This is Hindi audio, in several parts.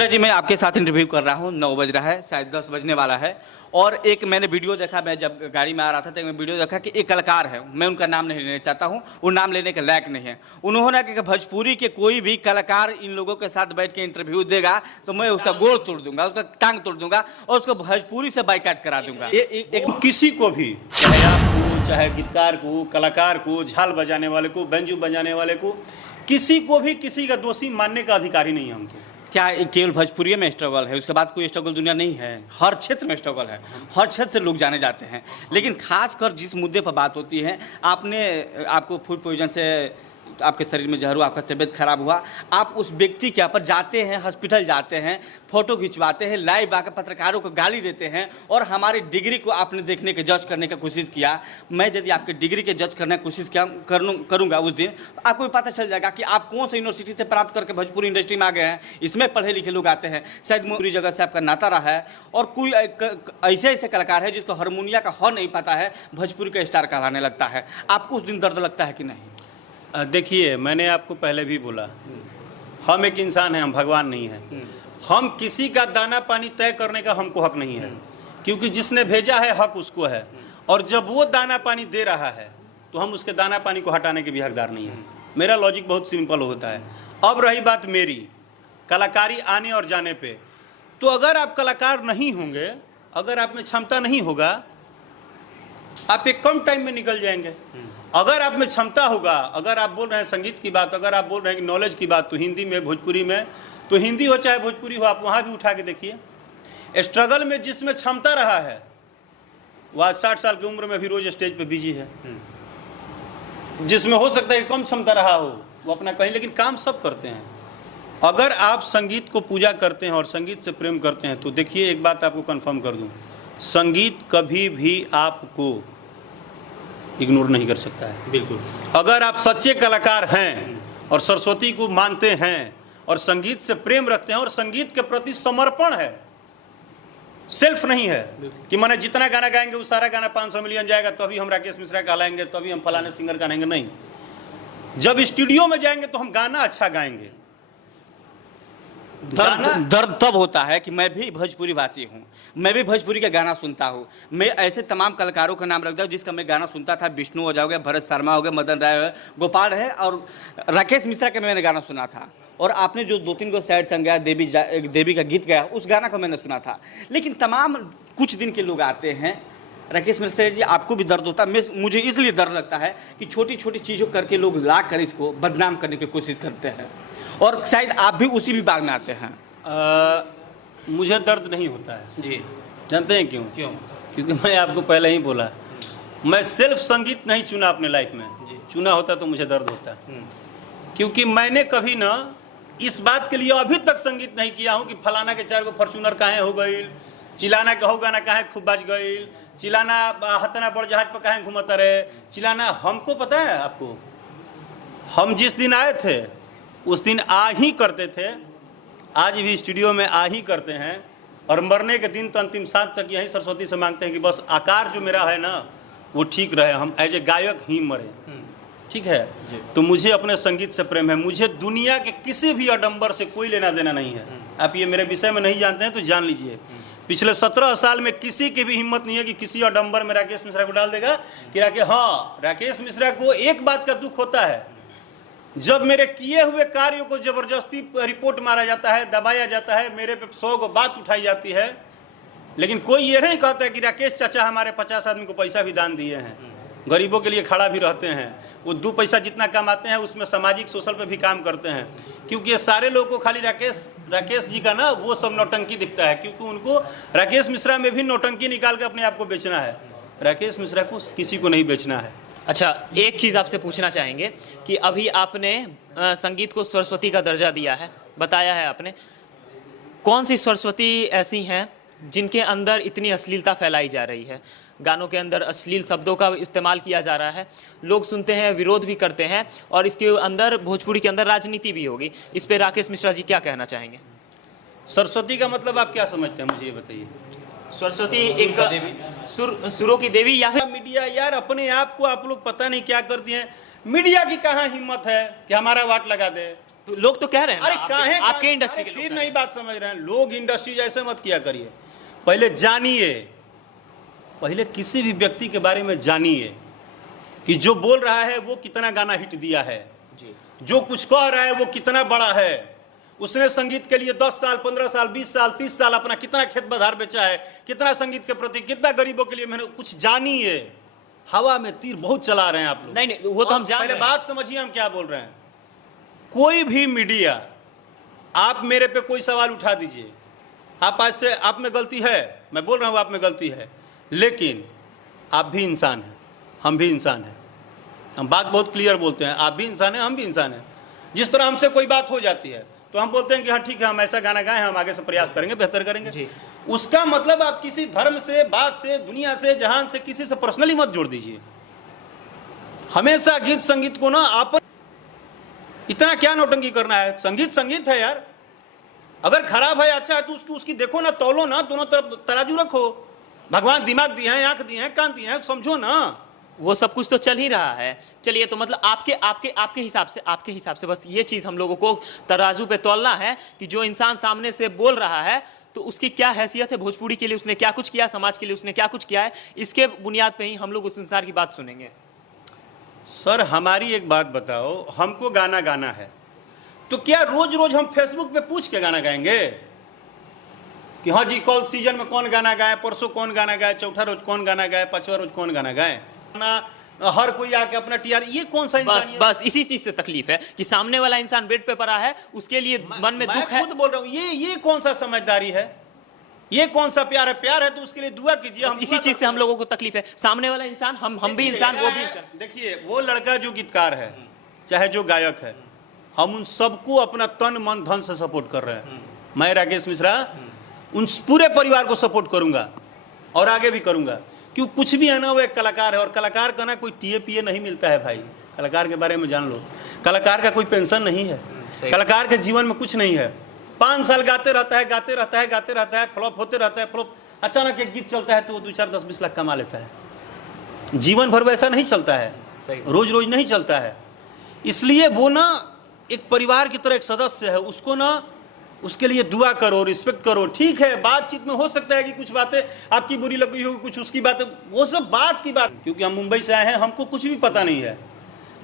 मिश्रा जी, मैं आपके साथ इंटरव्यू कर रहा हूँ। 9 बज रहा है, शायद 10 बजने वाला है। और एक मैंने वीडियो देखा, मैं जब गाड़ी में आ रहा था तो मैं वीडियो देखा कि एक कलाकार है, मैं उनका नाम नहीं लेना चाहता हूँ, वो नाम लेने के लायक नहीं है। उन्होंने कि भोजपुरी के कोई भी कलाकार इन लोगों के साथ बैठ के इंटरव्यू देगा तो मैं उसका गोड़ तोड़ दूंगा, उसका टांग तोड़ दूंगा और उसको भोजपुरी से बाइकाट करा दूंगा। एक किसी को भी, चाहे आपको, चाहे गीतकार को, कलाकार को, झाल बजाने वाले को, बेंजू बजाने वाले को, किसी को भी किसी का दोषी मानने का अधिकार ही नहीं है हमको। क्या केवल भोजपुरी में स्ट्रगल है, उसके बाद कोई स्ट्रगल दुनिया नहीं है? हर क्षेत्र में स्ट्रगल है, हर क्षेत्र से लोग जाने जाते हैं। लेकिन खासकर जिस मुद्दे पर बात होती है, आपको फूड पॉइजन से आपके शरीर में जहर हुआ, आपका तबीयत खराब हुआ, आप उस व्यक्ति के यहाँ पर जाते हैं, हॉस्पिटल जाते हैं, फोटो खिंचवाते हैं, लाइव आकर पत्रकारों को गाली देते हैं और हमारी डिग्री को आपने देखने के जज करने की कोशिश किया। मैं यदि आपके डिग्री के जज करने की कोशिश करूँगा उस दिन, तो आपको भी पता चल जाएगा कि आप कौन सी यूनिवर्सिटी से प्राप्त करके भोजपुरी इंडस्ट्री में आ गए हैं। इसमें पढ़े लिखे लोग आते हैं, शायद पूरी जगह से आपका नाता रहा है और कोई ऐसे कलाकार है जिसको हारमोनिया का हर नहीं पता है, भोजपुरी का स्टार कहलाने लगता है। आपको उस दिन दर्द लगता है कि नहीं? देखिए, मैंने आपको पहले भी बोला, हम एक इंसान हैं, हम भगवान नहीं हैं। हम किसी का दाना पानी तय करने का हमको हक नहीं है, क्योंकि जिसने भेजा है हक उसको है। और जब वो दाना पानी दे रहा है तो हम उसके दाना पानी को हटाने के भी हकदार नहीं है। मेरा लॉजिक बहुत सिंपल होता है। अब रही बात मेरी कलाकारी आने और जाने पे, तो अगर आप कलाकार नहीं होंगे, अगर आप में क्षमता नहीं होगा, आप एक कम टाइम में निकल जाएंगे। अगर आप में क्षमता होगा, अगर आप बोल रहे हैं संगीत की बात, अगर आप बोल रहे हैं कि नॉलेज की बात, तो हिंदी में, भोजपुरी में, तो हिंदी हो चाहे भोजपुरी हो, आप वहाँ भी उठा के देखिए। स्ट्रगल में जिसमें क्षमता रहा है वह आज 60 साल की उम्र में भी रोज स्टेज पे बिजी है। जिसमें हो सकता है कि कम क्षमता रहा हो वो अपना कहीं, लेकिन काम सब करते हैं। अगर आप संगीत को पूजा करते हैं और संगीत से प्रेम करते हैं तो देखिए, एक बात आपको कन्फर्म कर दूँ, संगीत कभी भी आपको इग्नोर नहीं कर सकता है। बिल्कुल। अगर आप सच्चे कलाकार हैं और सरस्वती को मानते हैं और संगीत से प्रेम रखते हैं और संगीत के प्रति समर्पण है, सेल्फ नहीं है कि मैंने जितना गाना गाएंगे वो सारा गाना 500 मिलियन जाएगा तो अभी हम राकेश मिश्रा कहलाएंगे, तो अभी हम फलाने सिंगर गाएंगे, नहीं। जब स्टूडियो में जाएंगे तो हम गाना अच्छा गाएंगे। दर्द तब होता है कि मैं भी भोजपुरी भाषी हूँ, मैं भी भोजपुरी का गाना सुनता हूँ। मैं ऐसे तमाम कलाकारों का नाम रखता हूँ जिसका मैं गाना सुनता था। विष्णु हो जाओगे, भरत शर्मा हो गए, मदन राय हो गए, गोपाल है और राकेश मिश्रा का मैंने गाना सुना था। और आपने जो 2-3 को सैड सॉन्ग गाया, देवी का गीत गाया, उस गाना को मैंने सुना था। लेकिन तमाम कुछ दिन के लोग आते हैं। राकेश मिश्रा जी, आपको भी दर्द होता है? मुझे इसलिए दर्द लगता है कि छोटी छोटी चीज़ों करके लोग ला कर इसको बदनाम करने की कोशिश करते हैं और शायद आप भी उसी विभाग में आते हैं। मुझे दर्द नहीं होता है जी। जानते हैं क्यों? क्योंकि मैं आपको पहले ही बोला, मैं सिर्फ संगीत नहीं चुना अपने लाइफ में। चुना होता तो मुझे दर्द होता। क्योंकि मैंने कभी ना इस बात के लिए अभी तक संगीत नहीं किया हूँ कि फलाना के 4 गो फॉर्च्यूनर कहाँ हो गई, चिलाना के हो गाना कहाँ खूब बज गई, चिलाना हतना बड़ जहाज पर कहाँ घूमता रहे, चिलाना। हमको पता है, आपको, हम जिस दिन आए थे उस दिन आ ही करते थे, आज भी स्टूडियो में आ ही करते हैं और मरने के दिन तो अंतिम सांस तक यही सरस्वती से मांगते हैं कि बस आकार जो मेरा है ना वो ठीक रहे, हम एज ए गायक ही मरे। ठीक है। तो मुझे अपने संगीत से प्रेम है, मुझे दुनिया के किसी भी आडंबर से कोई लेना देना नहीं है। आप ये मेरे विषय में नहीं जानते हैं तो जान लीजिए, पिछले 17 साल में किसी की भी हिम्मत नहीं है कि किसी आडंबर में राकेश मिश्रा को डाल देगा कि राकेश मिश्रा को एक बात का दुख होता है, जब मेरे किए हुए कार्यों को जबरदस्ती रिपोर्ट मारा जाता है, दबाया जाता है, मेरे पे 100 गो बात उठाई जाती है, लेकिन कोई ये नहीं कहता है कि राकेश चाचा हमारे 50 आदमी को पैसा भी दान दिए हैं, गरीबों के लिए खड़ा भी रहते हैं, वो 2 पैसा जितना कमाते हैं उसमें सामाजिक सोशल पे भी काम करते हैं। क्योंकि ये सारे लोगों को खाली राकेश जी का ना वो सब नौटंकी दिखता है, क्योंकि उनको राकेश मिश्रा में भी नौटंकी निकाल के अपने आप को बेचना है। राकेश मिश्रा को किसी को नहीं बेचना है। अच्छा, एक चीज़ आपसे पूछना चाहेंगे कि अभी आपने संगीत को सरस्वती का दर्जा दिया है, बताया है आपने, कौन सी सरस्वती ऐसी हैं जिनके अंदर इतनी अश्लीलता फैलाई जा रही है, गानों के अंदर अश्लील शब्दों का इस्तेमाल किया जा रहा है, लोग सुनते हैं, विरोध भी करते हैं और इसके अंदर भोजपुरी के अंदर राजनीति भी होगी। इस पे राकेश मिश्रा जी क्या कहना चाहेंगे? सरस्वती का मतलब आप क्या समझते हैं, मुझे ये बताइए। सरस्वती एक सुरों की देवी या फिर मीडिया यार अपने आप को आप लोग पता नहीं क्या कर दिए हैं। मीडिया की कहाँ हिम्मत है कि हमारा वाट लगा दे। तो लोग तो कह रहे हैं अरे ना, काहे आपके इंडस्ट्री के फिर लोग नहीं बात समझ रहे हैं लोग। इंडस्ट्री जैसे मत किया करिए, पहले जानिए, पहले किसी भी व्यक्ति के बारे में जानिए कि जो बोल रहा है वो कितना गाना हिट दिया है, जी, जो कुछ कह रहा है वो कितना बड़ा है, उसने संगीत के लिए 10 साल 15 साल 20 साल 30 साल अपना कितना खेत बधार बेचा है, कितना संगीत के प्रति, कितना गरीबों के लिए मेहनत। कुछ जानिए। हवा में तीर बहुत चला रहे हैं आप लोग। नहीं वो तो हम जान पहले रहे हैं। बात समझिए हम क्या बोल रहे हैं। कोई भी मीडिया, आप मेरे पे कोई सवाल उठा दीजिए, आप आज से आप में गलती है, मैं बोल रहा हूँ आप में गलती है, लेकिन आप भी इंसान हैं, हम भी इंसान हैं। हम बात बहुत क्लियर बोलते हैं, आप भी इंसान हैं, हम भी इंसान हैं। जिस तरह हमसे कोई बात हो जाती है तो हम बोलते हैं कि हाँ ठीक है, हम ऐसा गाना गाएं, हम आगे से प्रयास करेंगे, बेहतर करेंगे। उसका मतलब आप किसी धर्म से, बात से, दुनिया से, जहान से, किसी से पर्सनली मत जोड़ दीजिए। हमेशा गीत संगीत को ना आप इतना क्या नौटंकी करना है। संगीत संगीत है यार, अगर खराब है अच्छा है तो उसकी देखो ना, तौलो ना, दोनों तरफ तराजू रखो। भगवान दिमाग दिए हैं, आंख दिए हैं, कान दिए हैं, समझो ना। वो सब कुछ तो चल ही रहा है। चलिए, तो मतलब आपके हिसाब से बस ये चीज़ हम लोगों को तराजू पे तौलना है कि जो इंसान सामने से बोल रहा है तो उसकी क्या हैसियत है, भोजपुरी के लिए उसने क्या कुछ किया, समाज के लिए उसने क्या कुछ किया है, इसके बुनियाद पे ही हम लोग उस इंसान की बात सुनेंगे। सर हमारी एक बात बताओ, हमको गाना गाना है तो क्या रोज रोज हम फेसबुक पे पूछ के गाना गाएंगे कि हाँ जी कल सीजन में कौन गाना गाए, परसों कौन गाना गाए, चौथा रोज कौन गाना गाए, पांचवा रोज कौन गाना गाए? हर कोई आके अपना टीआर, ये कौन सा इंसान? बस इसी चीज से तकलीफ है कि सामने वाला इंसान बेड पे पड़ा है, उसके लिए मन में दुख है। मैं खुद बोल रहा हूँ, ये कौन सा समझदारी है, ये कौन सा प्यार है? प्यार है तो उसके लिए दुआ कीजिए। हम इसी चीज से हम लोगों को तकलीफ है। सामने वाला इंसान, हम भी इंसान, वो भी इंसान। देखिए वो लड़का जो गीतकार है, चाहे जो गायक है, हम उन सबको अपना तन मन धन से सपोर्ट कर रहे हैं। मैं राकेश मिश्रा उन पूरे परिवार को सपोर्ट करूंगा और आगे भी करूंगा, क्यों कुछ भी है ना, वो एक कलाकार है। और कलाकार का ना कोई टीए पीए नहीं मिलता है भाई, कलाकार के बारे में जान लो। कलाकार का कोई पेंशन नहीं है, कलाकार के जीवन में कुछ नहीं है। 5 साल गाते रहता है, फ्लॉप होते रहता है, फ्लॉप, अचानक एक गीत चलता है तो वो 2 4 10 20 लाख कमा लेता है। जीवन भर वैसा नहीं चलता है, रोज रोज नहीं चलता है। इसलिए वो ना एक परिवार की तरह एक सदस्य है, उसको ना उसके लिए दुआ करो, रिस्पेक्ट करो। ठीक है, बातचीत में हो सकता है कि कुछ बातें आपकी बुरी लगी होगी, कुछ उसकी बातें, वो सब बात की बात, क्योंकि हम मुंबई से आए हैं, हमको कुछ भी पता नहीं है,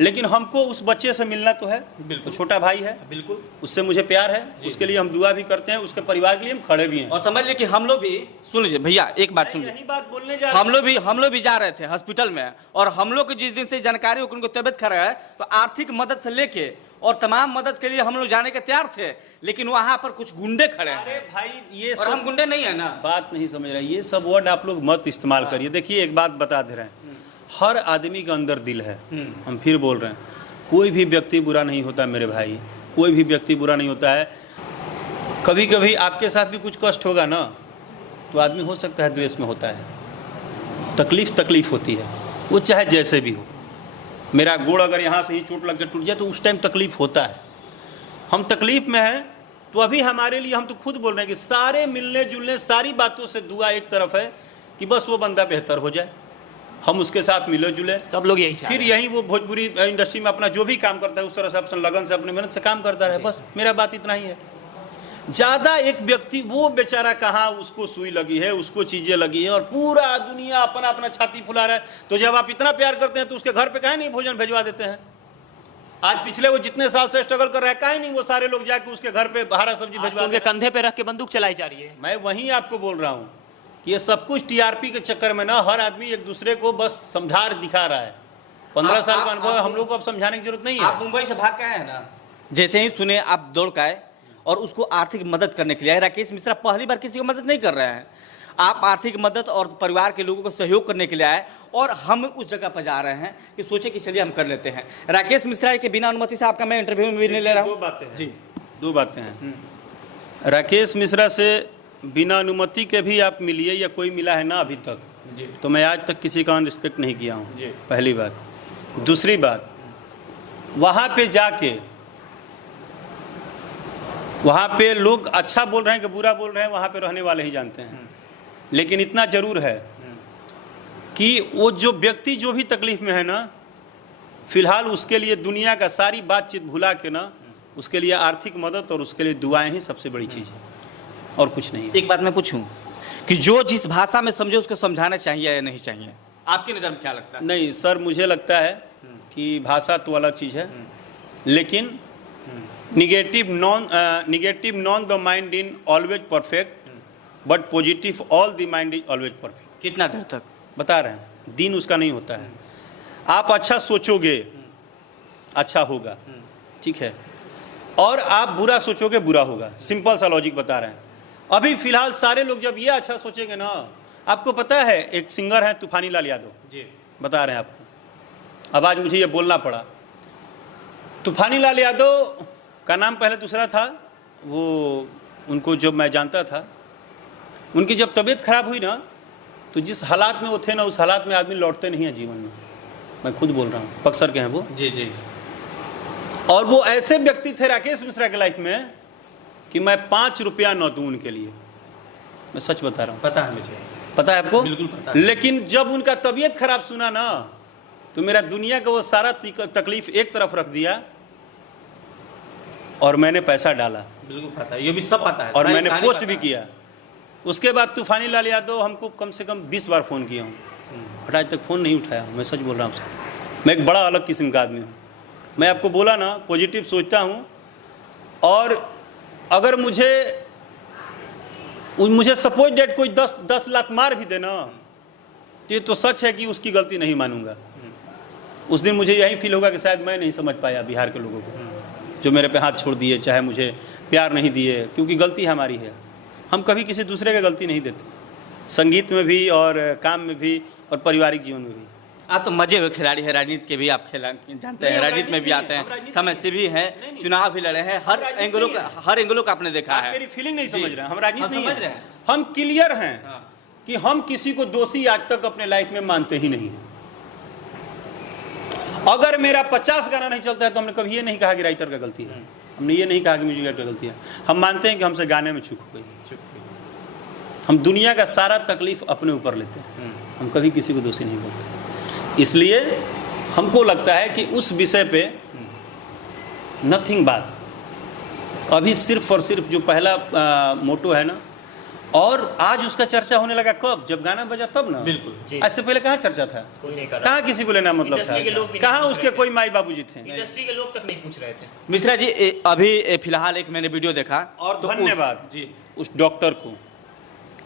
लेकिन हमको उस बच्चे से मिलना तो है। बिल्कुल, छोटा भाई है, बिल्कुल, उससे मुझे प्यार है, उसके लिए हम दुआ भी करते हैं, उसके परिवार के लिए हम खड़े भी हैं। और समझ लीजिए कि हम लोग भी, सुन लीजिए भैया एक बात सुन, यही बात बोलने जा हम लोग भी जा रहे थे हॉस्पिटल में, और हम लोग को जिस दिन से जानकारी हो कि उनको तबियत खराब है, तो आर्थिक मदद से लेके और तमाम मदद के लिए हम लोग जाने के तैयार थे, लेकिन वहां पर कुछ गुंडे खड़े हैं। अरे भाई ये और सब हम गुंडे नहीं है ना, बात नहीं समझ रहे, ये सब वर्ड आप लोग मत इस्तेमाल करिए। देखिए एक बात बता दे रहे हैं, हर आदमी के अंदर दिल है। हम फिर बोल रहे हैं, कोई भी व्यक्ति बुरा नहीं होता मेरे भाई, कोई भी व्यक्ति बुरा नहीं होता है। कभी कभी आपके साथ भी कुछ कष्ट होगा ना, तो आदमी हो सकता है द्वेष में होता है, तकलीफ होती है, वो चाहे जैसे भी हो। मेरा गोड़ अगर यहाँ से ही चोट लग के टूट जाए तो उस टाइम तकलीफ होता है। हम तकलीफ में हैं तो अभी हमारे लिए, हम तो खुद बोल रहे हैं कि सारे मिलने जुलने, सारी बातों से दुआ एक तरफ है कि बस वो बंदा बेहतर हो जाए, हम उसके साथ मिले जुले, सब लोग यही चाहते हैं। फिर यही वो भोजपुरी इंडस्ट्री में अपना जो भी काम करता है उस तरह से अपने लगन से, अपने मेहनत से काम करता रहे। बस मेरा बात इतना ही है। ज़्यादा एक व्यक्ति, वो बेचारा कहाँ उसको सुई लगी है, उसको चीज़ें लगी है, और पूरा दुनिया अपना अपना छाती फुला रहा है। तो जब आप इतना प्यार करते हैं तो उसके घर पे काहे नहीं भोजन भिजवा देते हैं? आज पिछले वो जितने साल से स्ट्रगल कर रहा है, काहे नहीं वो सारे लोग जाके उसके घर पे हरा सब्जी भिजवा, उनके कंधे पे रख के बंदूक चलाई जा रही है। मैं वहीं आपको बोल रहा हूँ कि ये सब कुछ टीआरपी के चक्कर में ना, हर आदमी एक दूसरे को बस समझा दिखा रहा है। 15 साल का अनुभव है, हम लोग को अब समझाने की जरूरत नहीं है। आप मुंबई से भाग के आए हैं ना, जैसे ही सुने आप दौड़ के आए और उसको आर्थिक मदद करने के लिए आए। राकेश मिश्रा पहली बार किसी को मदद नहीं कर रहे हैं, आप आर्थिक मदद और परिवार के लोगों को सहयोग करने के लिए आए, और हम उस जगह पर जा रहे हैं कि सोचे कि चलिए हम कर लेते हैं। राकेश मिश्रा के बिना अनुमति से आपका मैं इंटरव्यू में भी नहीं ले रहा हूँ। दो बातें हैं जी, 2 बातें हैं। राकेश मिश्रा से बिना अनुमति के भी आप मिलिए या कोई मिला है ना अभी तक, तो मैं आज तक किसी का अनरिस्पेक्ट नहीं किया हूँ, पहली बात। दूसरी बात, वहाँ पे जाके वहाँ पे लोग अच्छा बोल रहे हैं कि बुरा बोल रहे हैं, वहाँ पे रहने वाले ही जानते हैं। लेकिन इतना जरूर है कि वो जो व्यक्ति जो भी तकलीफ में है ना, फिलहाल उसके लिए दुनिया का सारी बातचीत भुला के ना, उसके लिए आर्थिक मदद और उसके लिए दुआएं ही सबसे बड़ी चीज़ है, और कुछ नहीं है। एक बात मैं पूछूं कि जो जिस भाषा में समझे उसको समझाना चाहिए या नहीं चाहिए, आपकी नज़र में क्या लगता है? नहीं सर, मुझे लगता है कि भाषा तो अलग चीज़ है, लेकिन negative known the mind in always perfect, but positive all the mind is always perfect. कितना देर तक? बता रहे हैं, दिन उसका नहीं होता है। आप अच्छा सोचोगे अच्छा होगा, ठीक है, और आप बुरा सोचोगे बुरा होगा। सिंपल सा लॉजिक बता रहे हैं। अभी फिलहाल सारे लोग जब ये अच्छा सोचेंगे ना, आपको पता है एक सिंगर है तूफानी लाल यादव जी, बता रहे हैं आपको, अब आज मुझे ये बोलना पड़ा। तूफानी लाल यादव का नाम पहले दूसरा था, वो उनको जब मैं जानता था, उनकी जब तबीयत खराब हुई ना, तो जिस हालात में वो थे ना, उस हालात में आदमी लौटते नहीं है जीवन में। मैं खुद बोल रहा हूँ, बक्सर के हैं वो। जी जी। और वो ऐसे व्यक्ति थे राकेश मिश्रा के लाइफ में कि मैं 5 रुपया न दूं उनके लिए, मैं सच बता रहा हूँ। पता है मुझे। पता है आपको? बिल्कुल पता है। लेकिन जब उनका तबीयत खराब सुना ना, तो मेरा दुनिया का वो सारा तकलीफ एक तरफ रख दिया और मैंने पैसा डाला। बिल्कुल पता है, ये भी सब पता है, और सारी मैंने कहानी पोस्ट पता भी है। किया। उसके बाद तूफानी लाल यादव हमको कम से कम 20 बार फ़ोन किया हूँ, और आज तक फ़ोन नहीं उठाया। मैं सच बोल रहा हूँ सर, मैं एक बड़ा अलग किस्म का आदमी हूँ। मैं आपको बोला ना, पॉजिटिव सोचता हूँ, और अगर मुझे सपोज डेट कोई 10 लाख मार भी देना, तो ये तो सच है कि उसकी गलती नहीं मानूंगा। उस दिन मुझे यही फील होगा कि शायद मैं नहीं समझ पाया बिहार के लोगों को, जो मेरे पे हाथ छोड़ दिए, चाहे मुझे प्यार नहीं दिए, क्योंकि गलती हमारी है। हम कभी किसी दूसरे का गलती नहीं देते, संगीत में भी और काम में भी और पारिवारिक जीवन में भी। आप तो मजे हुए खिलाड़ी हैं, राजनीति के भी आप जानते हैं, राजनीति में भी आते हैं, समय से भी हैं, चुनाव भी लड़े हैं, हर एंगलों का आपने देखा आप है। मेरी फीलिंग नहीं जी। समझ रहे हैं। हम राजनीति नहीं समझ रहे हैं, हैं। हम क्लियर हैं हाँ। कि हम किसी को दोषी आज तक अपने लाइफ में मानते ही नहीं। अगर मेरा 50 गाना नहीं चलता है तो हमने कभी ये नहीं कहा कि राइटर का गलती है, हमने ये नहीं कहा कि म्यूजिक डायरेक्टर का गलती है। हम मानते हैं कि हमसे गाने में चूक हो गई। हम दुनिया का सारा तकलीफ अपने ऊपर लेते हैं, हम कभी किसी को दोषी नहीं बोलते। इसलिए हमको लगता है कि उस विषय पे नथिंग बात अभी सिर्फ और सिर्फ जो पहला मोटो है ना, और आज उसका चर्चा होने लगा कब, जब गाना बजा तब ना। बिल्कुल जी। ऐसे पहले कहाँ चर्चा था, कोई नहीं कर रहा। कहाँ किसी को लेना मतलब इंडस्ट्री के लोग भी था, नहीं कहाँ पूछ उसके रहे कोई माई बाबूजी थे। इंडस्ट्री के लोग तक नहीं पूछ रहे थे। मिश्रा जी, अभी फिलहाल एक मैंने वीडियो देखा, और तो धन्यवाद जी, उस डॉक्टर को,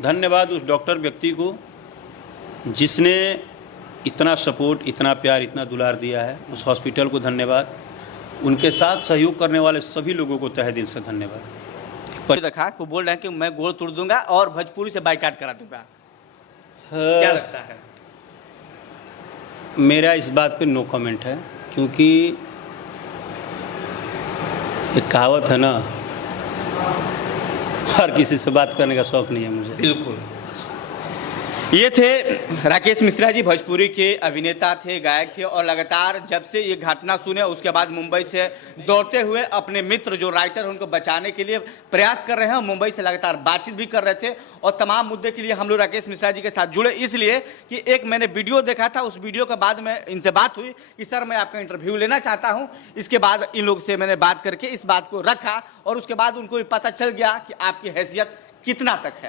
धन्यवाद उस डॉक्टर व्यक्ति को जिसने इतना सपोर्ट, इतना प्यार, इतना दुलार दिया है। उस हॉस्पिटल को धन्यवाद, उनके साथ सहयोग करने वाले सभी लोगों को तहे दिल से धन्यवाद। पर देखा को बोल रहे हैं कि मैं गोड़ तोड़ दूंगा और भोजपुरी से बाइकाट करा दूंगा, क्या लगता है? मेरा इस बात पे नो कमेंट है, क्योंकि एक कहावत है ना, हर किसी से बात करने का शौक नहीं है मुझे। बिल्कुल। ये थे राकेश मिश्रा जी, भोजपुरी के अभिनेता थे, गायक थे, और लगातार जब से ये घटना सुने उसके बाद मुंबई से दौड़ते हुए अपने मित्र जो राइटर हैं उनको बचाने के लिए प्रयास कर रहे हैं। मुंबई से लगातार बातचीत भी कर रहे थे, और तमाम मुद्दे के लिए हम लोग राकेश मिश्रा जी के साथ जुड़े इसलिए कि एक मैंने वीडियो देखा था, उस वीडियो के बाद में इनसे बात हुई कि सर मैं आपका इंटरव्यू लेना चाहता हूँ। इसके बाद इन लोग से मैंने बात करके इस बात को रखा, और उसके बाद उनको भी पता चल गया कि आपकी हैसियत कितना तक है।